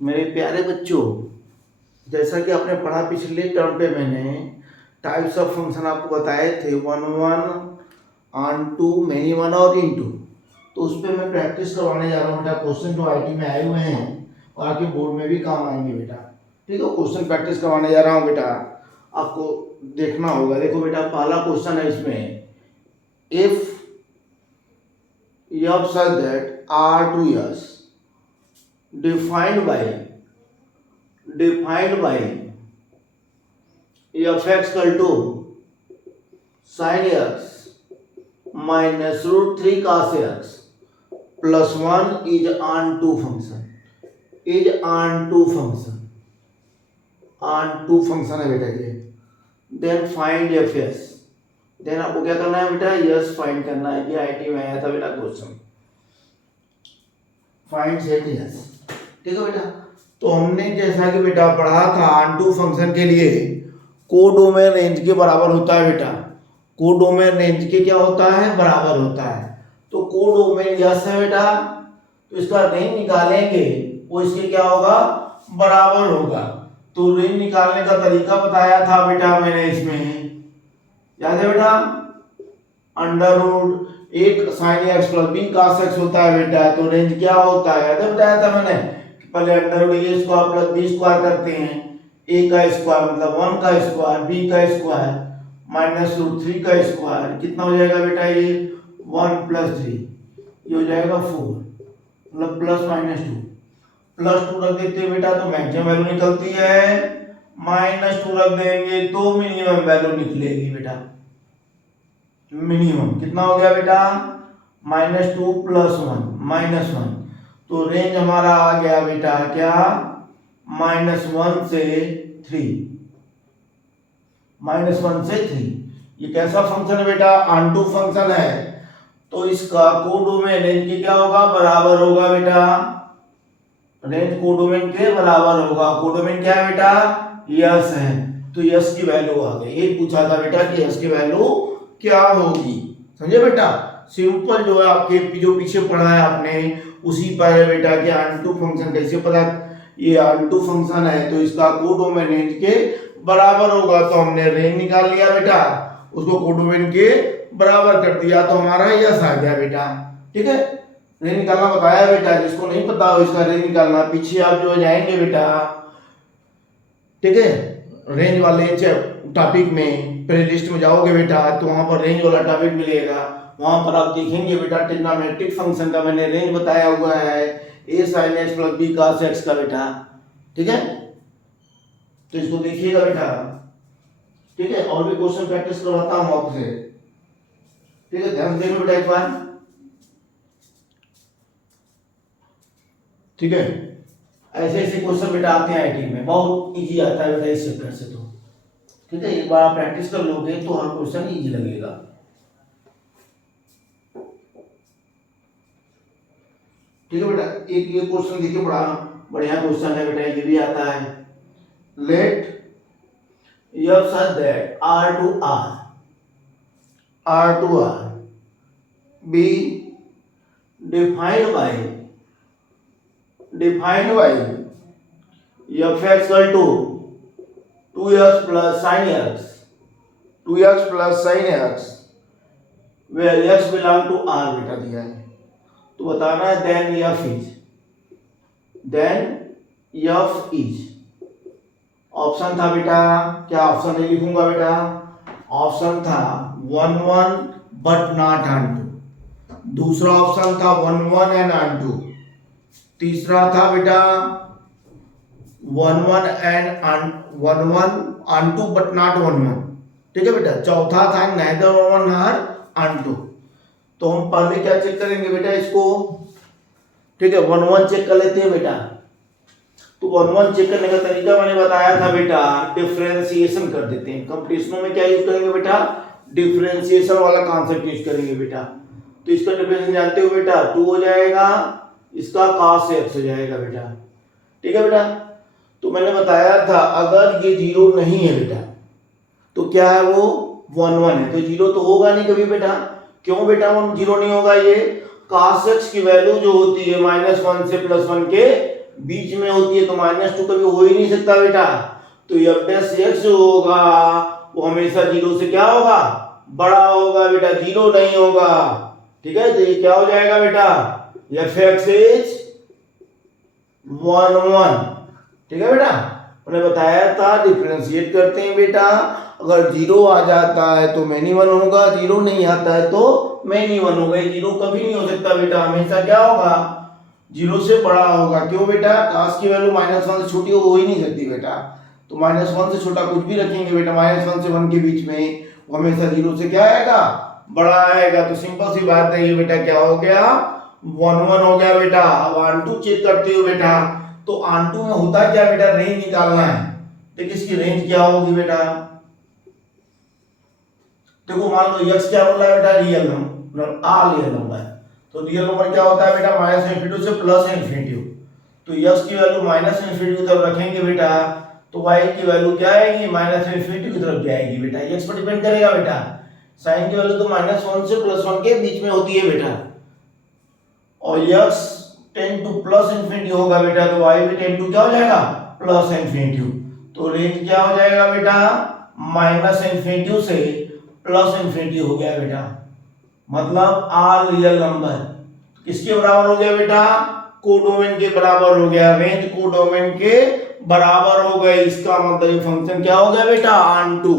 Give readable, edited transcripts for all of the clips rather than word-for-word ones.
मेरे प्यारे बच्चों, जैसा कि आपने पढ़ा पिछले टर्म पे मैंने टाइप्स ऑफ फंक्शन आपको बताए थे, one one, onto, many one और इन टू। तो उस पर मैं प्रैक्टिस करवाने जा रहा हूँ बेटा। क्वेश्चन जो आईटी में आए हुए हैं और आपके बोर्ड में भी काम आएंगे बेटा। ठीक है, क्वेश्चन प्रैक्टिस करवाने जा रहा हूँ बेटा, आपको देखना होगा। देखो बेटा, पहला क्वेश्चन है इसमें, if f such that r2s defined by f(x) equal to sin x minus root 3 cos x plus 1 is onto function, onto function है बेटा ये। देन फाइंड fs, देन आपको क्या करना है बेटा, यस फाइंड करना है। ये आईटी में आया था बेटा क्वेश्चन, फाइंड सेट यस। ठीक है बेटा, तो हमने जैसा कि बेटा पढ़ा था, ऑनटू फंक्शन के लिए कोडोमेन रेंज के बराबर होता है बेटा। कोडोमेन रेंज के क्या होता है, बराबर होता है। तो कोडोमेन यस है बेटा, तो इसका रेंज निकालेंगे, वो इसके क्या होगा, बराबर होगा। तो रेंज निकालने का तरीका बताया था बेटा मैंने इसमें, याद है बेटा, अंडर रूट एक sine X plus B cos x होता है बेटा। तो रेंज क्या होता है, याद है बताया था मैंने, पहले अंडर रूट ए स्क्वायर प्लस बी स्क्वायर करते हैं, ए का स्क्वायर मतलब 1 का स्क्वायर, बी का स्क्वायर माइनस रूट 3 का स्क्वायर, कितना हो जाएगा बेटा ये 1 प्लस 3, ये हो जाएगा 4, मतलब प्लस माइनस 2, प्लस 2 रख देते हैं बेटा तो मैक्सिमम वैल्यू निकलती है, माइनस 2 रख देंगे तो मिनिमम वैल्यू निकलेगी बेटा। मिनिमम कितना हो गया बेटा, -2 + 1 -1। तो रेंज हमारा आ गया बेटा क्या, -1 से 3, -1 से 3। ये कैसा फंक्शन है बेटा, ऑनटू फंक्शन है। तो इसका कोडोमेन रेंज के क्या होगा, बराबर होगा बेटा। रेंज कोडोमेन के बराबर होगा। कोडोमेन क्या है बेटा, यस है। तो यस की वैल्यू आ गई। ये पूछा था बेटा कि यस की वैल्यू क्या होगी, समझे बेटा। सिंपल जो है आपके जो पीछे पढ़ा है आपने उसी पर है बेटा कि ऑनटू फंक्शन कैसे पता, ये ऑनटू फंक्शन है तो इसका कोडोमेन रेंज के बराबर होगा। तो हमने रेंज निकाल लिया बेटा, उसको कोडोमेन के बराबर कर दिया तो हमारा यस आ गया बेटा। ठीक है, रेंज निकालना बताया बेटा, जिसको नहीं पता हो इसका रेंज निकालना, पीछे आप जो जाएंगे बेटा, ठीक है, रेंज वाले टॉपिक में प्ले लिस्ट में जाओगे बेटा तो वहां पर रेंज वाला टॉपिक मिलेगा। वहां पर आप देखेंगे बेटा ट्रिग्नोमेट्रिक फंक्शन का मैंने रेंज बताया हुआ है, a sin x + b cos x का बेटा। ठीक है, तो इसको देखिएगा बेटा। ठीक है, और भी क्वेश्चन प्रैक्टिस करवाता हूं आपसे। ठीक है, ध्यान से देखो बेटा एक बार। ठीक है, ऐसे ऐसे क्वेश्चन बेटा आते हैं आईटी में, बहुत इजी आता है बेटा इस चैप्टर से। तो ठीक है, एक बार आप प्रैक्टिस कर लोगे तो हर क्वेश्चन इजी लगेगा। ठीक है बेटा, एक ये क्वेश्चन देखिए, बड़ा बढ़िया क्वेश्चन है बेटा, ये भी आता है। Let f such that r to r be defined by f(x) equal to 2x plus sin x, where x belong to r बेटा दिया है। तो बताना है then f is ऑप्शन था बेटा, क्या ऑप्शन नहीं लिखूंगा बेटा, ऑप्शन था 1 1 बट नॉट ऑनटू, दूसरा ऑप्शन था 1 1 एंड ऑनटू, तीसरा था बेटा 1 1 एंड 1 1 ऑनटू बट नॉट 1 1। ठीक है बेटा, चौथा था नेदर 1 1 नॉर ऑनटू। तो हम पहले क्या चेक करेंगे बेटा इसको, ठीक है, 1 1 चेक कर लेते हैं बेटा। तो 1 1 चेक करने का तरीका मैंने बताया था बेटा, डिफरेंशिएशन कर देते हैं। कंपटीशनों में क्या यूज करेंगे बेटा, डिफरेंशिएशन वाला कॉन्सेप्ट यूज करेंगे बेटा। तो इसका डिफरेंशिएशन जानते हो बेटा, 2 हो जाएगा, इसका cos x हो जाएगा बेटा। ठीक है बेटा, तो मैंने बताया था अगर ये 0 नहीं है बेटा तो क्या है, वो 1 1 है, तो 0 तो होगा नहीं कभी बेटा। क्यों बेटा 0 नहीं होगा, ये cos x की वैल्यू जो होती है -1 से +1 के बीच में होती है तो -2 कभी हो ही नहीं सकता बेटा। तो एफ डैश एक्स जो होगा वो हमेशा 0 से क्या होगा, बड़ा होगा बेटा, 0 नहीं होगा। ठीक है, तो ये क्या हो जाएगा बेटा, एफ एक्स इज 1 1। ठीक है बेटा, मैंने बताया था डिफरेंशिएट करते हैं बेटा, अगर 0 आ जाता है तो मैनी 1 होगा, 0 नहीं आता है तो मैनी 1 होगा। 0 कभी नहीं हो सकता बेटा, हमेशा क्या होगा, 0 से बड़ा होगा। क्यों बेटा, काश की वैल्यू -1 से छोटी हो ही नहीं सकती बेटा। तो -1 से छोटा कुछ भी रखेंगे बेटा, -1 से 1 के बीच में, वो हमेशा 0 से क्या आएगा, बड़ा आएगा। तो सिंपल सी बात है ये बेटा, क्या हो गया, 1 1 हो गया बेटा। अब ऑन2 चेक करते हो बेटा, तो ऑन2 में होता क्या बेटा, रेंज निकालना है। देखिए इसकी रेंज क्या होगी बेटा, देखो मान लो x क्या बोला है बेटा, रियल नंबर, रियल नंबर है। तो रियल नंबर क्या होता है बेटा, -∞ से +∞। तो x की वैल्यू -∞ की तरफ रखेंगे बेटा, तो y की वैल्यू क्या आएगी, -∞ की तरफ जाएगी बेटा। x पर डिपेंड करेगा बेटा, sin की वैल्यू तो -1 से +1 के बीच में होती है बेटा, और x टेंड टू +∞ होगा बेटा, तो y भी टेंड टू क्या हो जाएगा, +∞। तो रेंज क्या हो जाएगा बेटा, -∞ से +∞ हो गया बेटा, मतलब आल रियल नंबर किसके बराबर हो गया बेटा, कोडोमेन के बराबर हो गया। रेंज कोडोमेन के बराबर हो गए, इसका मतलब ये फंक्शन क्या हो गया बेटा, ऑन2,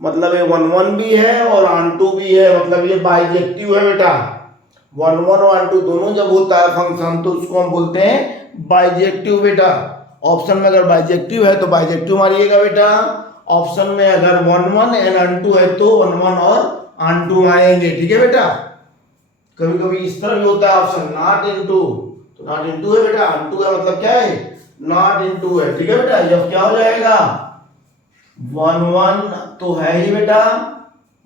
मतलब ये 1 1 भी है और ऑन2 भी है, मतलब ये बाइजेक्टिव है बेटा। 1 1 और ऑन2 दोनों जब होता है फंक्शन तो उसको हम बोलते हैं बाइजेक्टिव बेटा। ऑप्शन में अगर बाइजेक्टिव है तो बाइजेक्टिव मारिएगा बेटा, ऑप्शन में अगर 1 1 एंड ऑन2 है तो 1 1 और ऑन2 आएंगे। ठीक है बेटा, कभी कभी इस तरह भी होता है ऑप्शन, नॉट इनटू, तो नॉट इनटू है बेटा, ऑन2 का मतलब क्या है, नॉट इनटू है। ठीक है बेटा, जब क्या हो जाएगा, 1 1 तो है ही बेटा,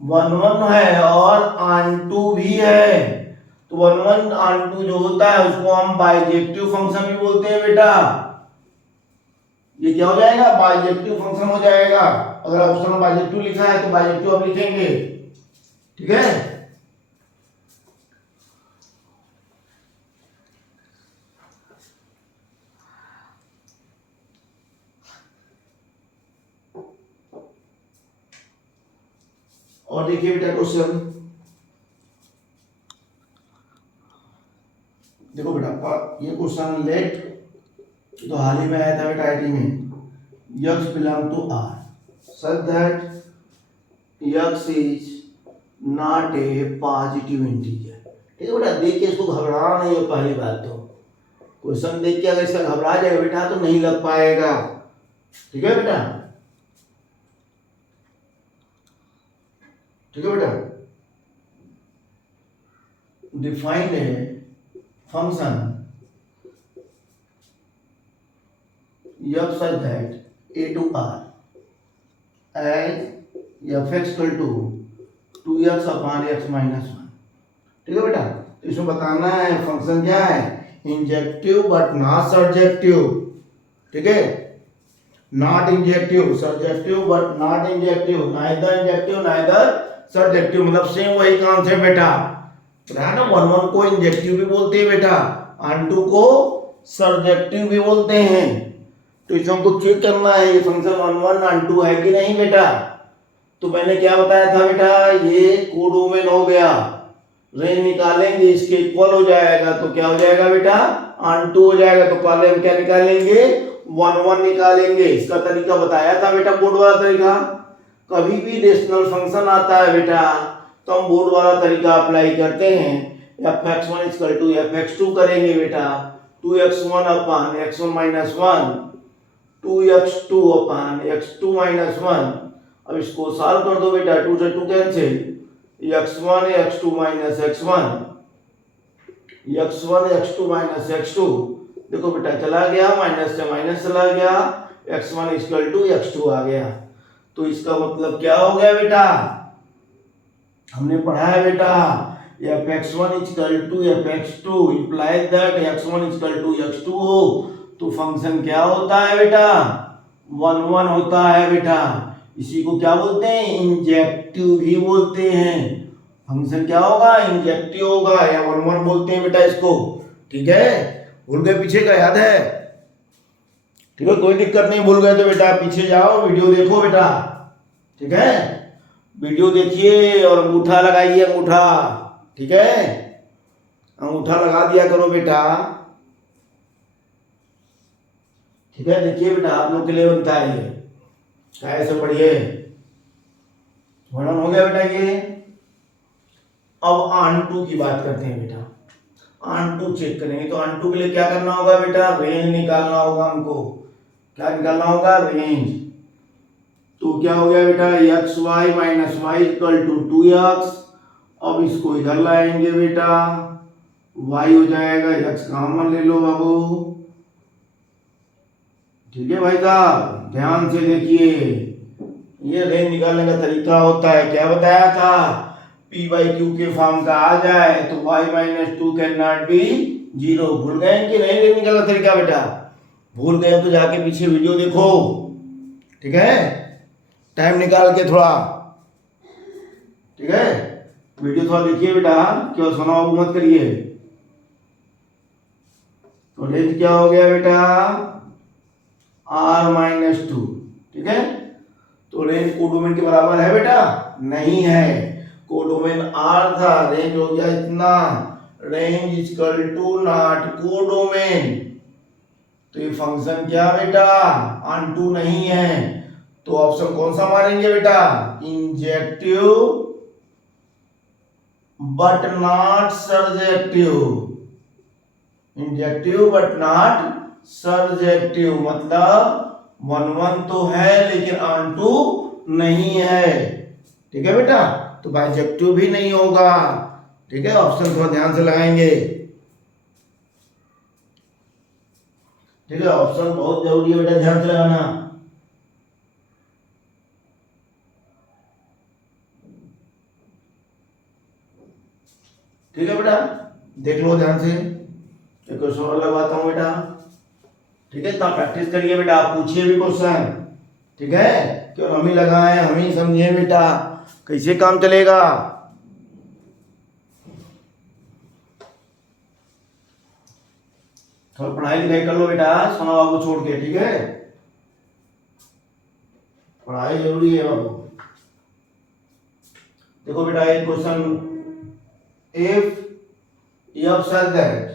1 1 है और ऑन2 भी है, तो 1 1 ऑन2 जो होता है उसको हम बाइजेक्टिव फंक्शन भी बोलते हैं बेटा। ये क्या हो जाएगा, बाइजेक्टिव फंक्शन हो जाएगा। अगर ऑप्शन में बाइजेक्टिव लिखा है तो बाइजेक्टिव आप लिखेंगे। ठीक है, और देखिए बेटा क्वेश्चन, देखो बेटा ये क्वेश्चन लेट तो हाल ही में आया था बेटा आईटी में, x belong to r such that x is not a positive integer। ठीक है बेटा, देख के इसको घबराना नहीं है, पहली बात तो क्वेश्चन देख के अगर इसका घबरा जाएगा बेटा तो नहीं लग पाएगा। ठीक है बेटा, ठीक है बेटा, डिफाइन है function f such that a to r and f(x) equal to 2x upon x minus 1। ठीक है बेटा, तो इसमें बताना है फंक्शन क्या है, इंजेक्टिव बट नॉट सर्जेक्टिव। ठीक है, not injective, surjective but not injective, neither injective neither surjective, मतलब सेम वही काम है बेटा। ना 1 1 को इंजेक्टिव भी बोलते हैं बेटा, ऑन2 को सर्जेक्टिव भी बोलते हैं। तो इसमें हमको चेक करना है ये फंक्शन 1 1 ऑन2 है कि नहीं बेटा। तो मैंने क्या बताया था बेटा, ये कोडोमेन हो गया, रेंज निकालेंगे इसके इक्वल हो जाएगा, तो क्या हो जाएगा बेटा, ऑन2 हो जाएगा। तो पहले हम क्या निकालेंगे, 1 1 निकालेंगे। इसका तरीका बताया था बेटा, बोर्ड वाला तरीका। कभी भी रेशनल फंक्शन आता है बेटा तो हम बोर्ड वाला तरीका अप्लाई करते हैं, f(x1) = f(x2) करेंगे बेटा, 2x1 upon x1 minus 1, 2x2 upon x2 minus 1। अब इसको सॉल्व कर दो बेटा, 2 से 2 cancel, x1 x2 minus x1, x1 x2 minus x2। देखो बेटा चला गया, माइनस से माइनस चला गया, x1 = x2 आ गया। तो इसका मतलब क्या हो गया बेटा, हमने पढ़ा है बेटा f(x1) = f(x2) implies that x1 = x2 हो तो फंक्शन क्या होता है बेटा, 1 1 होता है बेटा। इसी को क्या बोलते हैं, इंजेक्टिव भी बोलते हैं। फंक्शन क्या होगा, इंजेक्टिव होगा या 1 1 बोलते हैं बेटा इसको। ठीक है, भूल गए पीछे का, याद है। ठीक है, कोई दिक्कत नहीं, भूल गए तो बेटा पीछे जाओ, वीडियो देखो बेटा, ठीक है, वीडियो देखिए और अंगूठा लगाइए, अंगूठा, ठीक है, अंगूठा लगा दिया करो बेटा, ठीक है। देखिए बेटा आप लोग के लिए बनता है ये, कैसे पढ़िए, वर्णन हो गया बेटा ये। अब आंटू की बात करते हैं बेटा, आंटू चेक करेंगे, तो आंटू के लिए क्या करना होगा बेटा, रेंज निकालना होगा हमको, क्या निकालना होगा, रेंज। तो क्या हो गया बेटा, X Y minus Y equal to 2x, अब इसको इधर लाएंगे बेटा, y हो जाएगा, x कॉमन ले लो बाबू, ठीक है भाई साहब, ध्यान से देखिए, ये रेंज निकालने का तरीका होता है, क्या बताया था, p बाई क्यू के फॉर्म का आ जाए तो y minus 2 can not be 0। भूल गए कि नहीं रेंज निकालने का तरीका बेटा, भूल गए तो जाके पीछे वीडियो देखो, ठीक है, टाइम निकाल के थोड़ा, ठीक है, वीडियो थोड़ा देखिए बेटा, क्यों सुना मत करिए। तो रेंज क्या हो गया बेटा, r माइनस 2, ठीक है, तो रेंज कोडोमेन के बराबर है बेटा, नहीं है, कोडोमेन r था, रेंज हो गया इतना, range equal to not codomain, तो ये फंक्शन क्या बेटा, ऑनटू नहीं है, तो ऑप्शन कौन सा मारेंगे बेटा, injective but not surjective, injective but not surjective, मतलब 1 तो है लेकिन ऑनटू नहीं है, ठीक है बेटा, तो बाइजेक्टिव भी नहीं होगा, ठीक है, ऑप्शन थोड़ा ध्यान से लगाएंगे, ठीक है, ऑप्शन बहुत जरूरी है बेटा, ध्यान से लगाना। ठीक है बेटा, देख लो ध्यान से, एक क्वेश्चन और लगवाता हूं बेटा, ठीक है, तो प्रैक्टिस करिए बेटा, आप पूछिए भी क्वेश्चन, ठीक है, क्यों हम ही लगाए, हम ही समझे बेटा, कैसे काम चलेगा। थोड़ा पढ़ाई लिखाई कर लो बेटा, सोना बाबू छोड़ के, ठीक है, पढ़ाई जरूरी है बाबू। देखो बेटा एक question, if f such that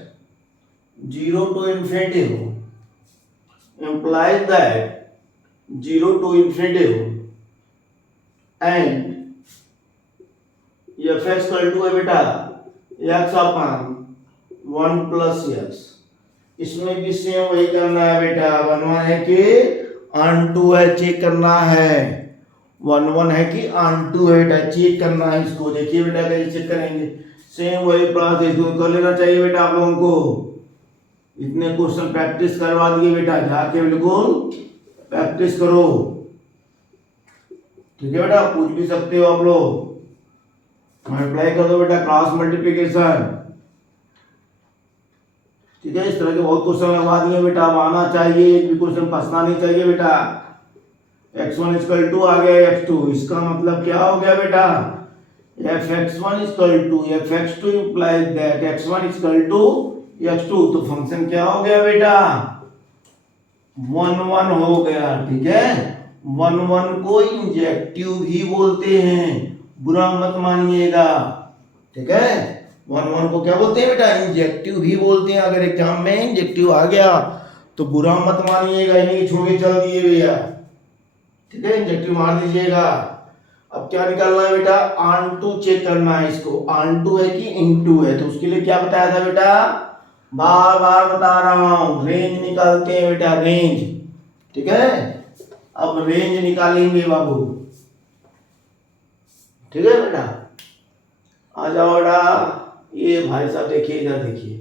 0 to infinity implies that 0 to infinity and fx equal to है बेटा x अपन 1 प्लस x, इसमें भी सेम वही करना है बेटा, 1 है कि ऑनटू है, चेक करना है, 1 है कि ऑनटू है बेटा, चेक करना है इसको, देखिए बेटा कैसे चेक करेंगे, सेम वही प्रोसेस इसको कर लेना चाहिए बेटा आप लोगों को, इतने क्वेश्चन प्रैक्टिस करवा दिए बेटा, जाके बिल्कुल प्रैक्टिस करो, ठीक है बेटा, पूछ भी सकते हो आप लोग, मल्टीप्लाई कर दो बेटा, क्रॉस मल्टीप्लिकेशन, ठीक है, इस तरह के बहुत क्वेश्चन लगवा दिए बेटा, अब आना चाहिए, एक भी क्वेश्चन फंसना नहीं चाहिए बेटा। x1 इक्वल टू आ गया x2, इसका मतलब क्या हो गया बेटा, fx1 equal to fx2 implies that x1 equal to x2, तो फंक्शन क्या हो गया बेटा, 1 हो गया, ठीक है, 1 को इंजेक्टिव भी बोलते हैं, बुरा मत मानिएगा, ठीक है, 1 को क्या बोलते हैं बेटा, इंजेक्टिव भी बोलते हैं, अगर एग्जाम में इंजेक्टिव आ गया तो बुरा मत मानिएगा, इन्हें छोड़ के चल दिए भैया, ठीक है, इंजेक्टिव मार दीजिएगा। अब क्या निकालना है बेटा, ऑनटू चेक करना है इसको, ऑनटू है कि इनटू है, तो उसके लिए क्या बताया था बेटा, बार बार बता रहा हूं, रेंज निकालते हैं बेटा, रेंज, ठीक है, अब रेंज निकालेंगे बाबू, ठीक है बेटा, आ जाओ बेटा, ये भाई साहब देखिए, इधर देखिए,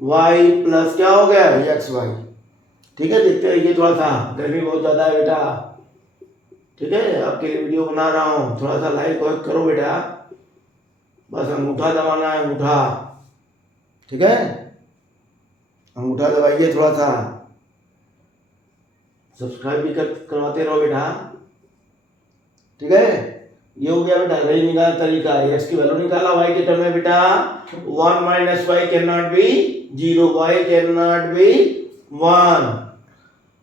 y प्लस क्या हो गया, एक्स वाई, ठीक है, देखते रहिए, थोड़ा सा गर्मी बहुत ज्यादा है बेटा, ठीक है, आपके लिए वीडियो बना रहा हूँ, थोड़ा सा लाइक वाइक करो बेटा, बस अंगूठा दबाना है, अंगूठा, ठीक है, अंगूठा दबाइए, थोड़ा सा सब्सक्राइब भी करवाते रहो बेटा, ठीक है, ये हो गया बेटा रेंज निकालने का तरीका, x की वैल्यू निकाला, y के टर्म में बेटा 1 minus y can not be 0, y can not be 1,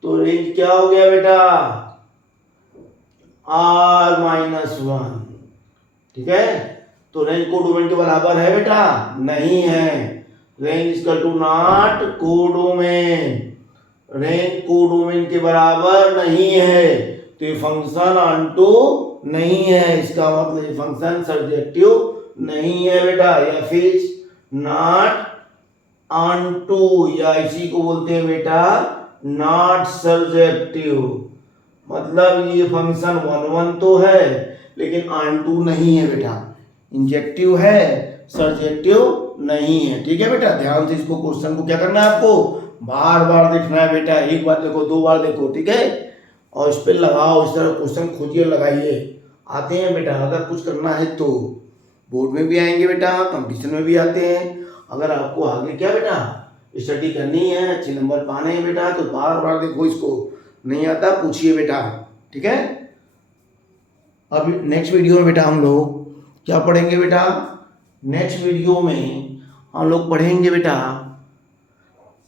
तो रेंज क्या हो गया बेटा, R-1, ठीक है। तो रेंज कोडोमेन के बराबर है बेटा, नहीं है। Range equal to not codomain, range codomain के बराबर नहीं है, तो ये फंक्शन ऑनटू नहीं है। इसका मतलब ये फंक्शन सर्जेक्टिव नहीं है बेटा, या फिर नॉट ऑनटू, या इसी को बोलते हैं बेटा नॉट सर्जेक्टिव। मतलब ये फंक्शन 1 तो है लेकिन ऑनटू नहीं है बेटा, इंजेक्टिव है, सर्जेक्टिव नहीं है, ठीक है बेटा। ध्यान से इसको क्वेश्चन को क्या करना है, आपको बार बार देखना है बेटा, एक बार देखो, 2 बार देखो, ठीक है। और इस पे लगाओ, इस तरह क्वेश्चन खोजिए, लगाइए, आते हैं बेटा। अगर कुछ करना है तो बोर्ड में भी आएंगे बेटा, कंपटीशन में भी आते हैं। अगर आपको आगे क्या बेटा स्टडी करनी है, अच्छे नंबर पाने हैं बेटा, तो बार बार देखो इसको, नहीं आता पूछिए बेटा, ठीक है। अब नेक्स्ट वीडियो में बेटा हम लोग क्या पढ़ेंगे बेटा, नेक्स्ट वीडियो में हम लोग पढ़ेंगे बेटा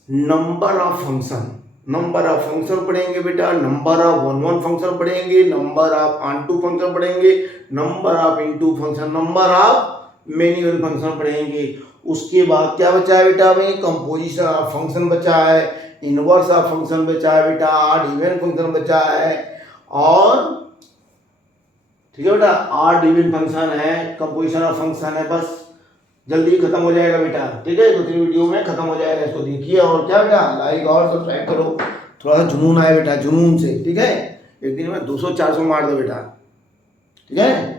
number of function, number of function पढ़ेंगे बेटा, नंबर ऑफ 1 फंक्शन पढ़ेंगे, नंबर ऑफ ऑनटू फंक्शन पढ़ेंगे, number of into function, number of manual function पढ़ेंगे। उसके बाद क्या बचा है बेटा, हमें कंपोजिशन ऑफ फंक्शन बचा है, इनवर्स ऑफ फंक्शन बचा है बेटा, ऑड इवन फंक्शन बचा है, और ठीक है बेटा ऑड इवन फंक्शन है, कंपोजिशन ऑफ फंक्शन है। बस जल्दी खत्म हो जाएगा बेटा, ठीक है, 2-3 वीडियो में खत्म हो जाएगा। इसको देखिए और क्या बेटा लाइक और सब्सक्राइब करो, थोड़ा सा जुनून आए बेटा, जुनून से, ठीक है। एक दिन में 200-400 मार दो बेटा, ठीक है।